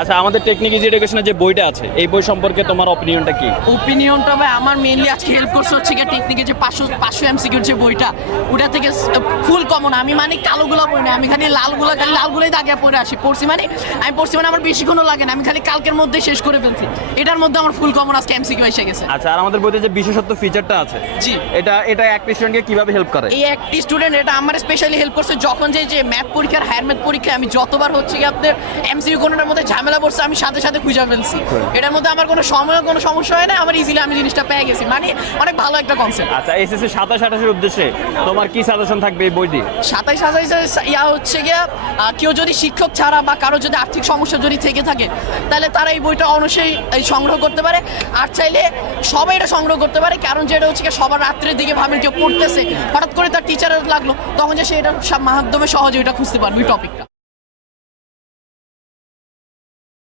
আচ্ছা, আমাদের technique easy এডুকেশনের যে বইটা আছে এই বই সম্পর্কে তোমার অপিনিয়নটা কি? ওপিনিয়নটা ভাই আমার মেইনলি আজকে হেল্প করছে হচ্ছে গিয়ে টেকনিকের যে 500 এমসিকিউর যে বইটা, ওটা থেকে ফুল কমন। আমি মানে কালোগুলো পড়ি না, আমি খালি লালগুলোই দাগে পড়ে আসি। পড়ছি মানে আমার বেশিক্ষণও লাগে না, আমি খালি কালকের মধ্যে শেষ করে ফেলছি। এটার মধ্যে আমার ফুল কমন আজকে এমসিকিউ এসে গেছে। আচ্ছা, আর আমাদের বইতে যে বিশেষত্ব ফিচারটা আছে, জি, এটা একটা স্টুডেন্টকে কিভাবে হেল্প করে? এই একটি স্টুডেন্ট এটা আমার স্পেশালি হেল্প করছে যখন যে ম্যাথ পরীক্ষার হায়ার ম্যাথ পরীক্ষায় আমি যতবার হচ্ছে কি আপনার এমসিকিউ কোনোটার মধ্যে ঝামেলা পড়ছে আমি সাথে সাথে খুঁজে ফেলছি। এটার মধ্যে আমার কোনো সমস্যা হয় না, আমার ইজিলি আমি জিনিসটা পেয়ে গেছি। মানে অনেক ভালো একটা কনসেপ্ট। আচ্ছা, এসএসসি 27-28 এর উদ্দেশ্যে তোমার কি সাজেশন থাকবে এই বই দিয়ে? 27 ইয়া হচ্ছে গিয়া কেউ যদি শিক্ষক ছাড়া বা কারো যদি আর্থিক সমস্যা যদি থেকে থাকে তাহলে তারা এই বইটা অবশ্যই সংগ্রহ করতে পারে। আর চাইলে সবাই এটা সংগ্রহ করতে পারে, কারণ যেটা হচ্ছে গিয়ে সবার রাত্রের দিকে ভাবেন কেউ পড়তেছে, হঠাৎ করে তার টিচারের লাগলো, তখন যে সে এটার মাধ্যমে সহজে এটা খুঁজতে পারবে ওই টপিকটা।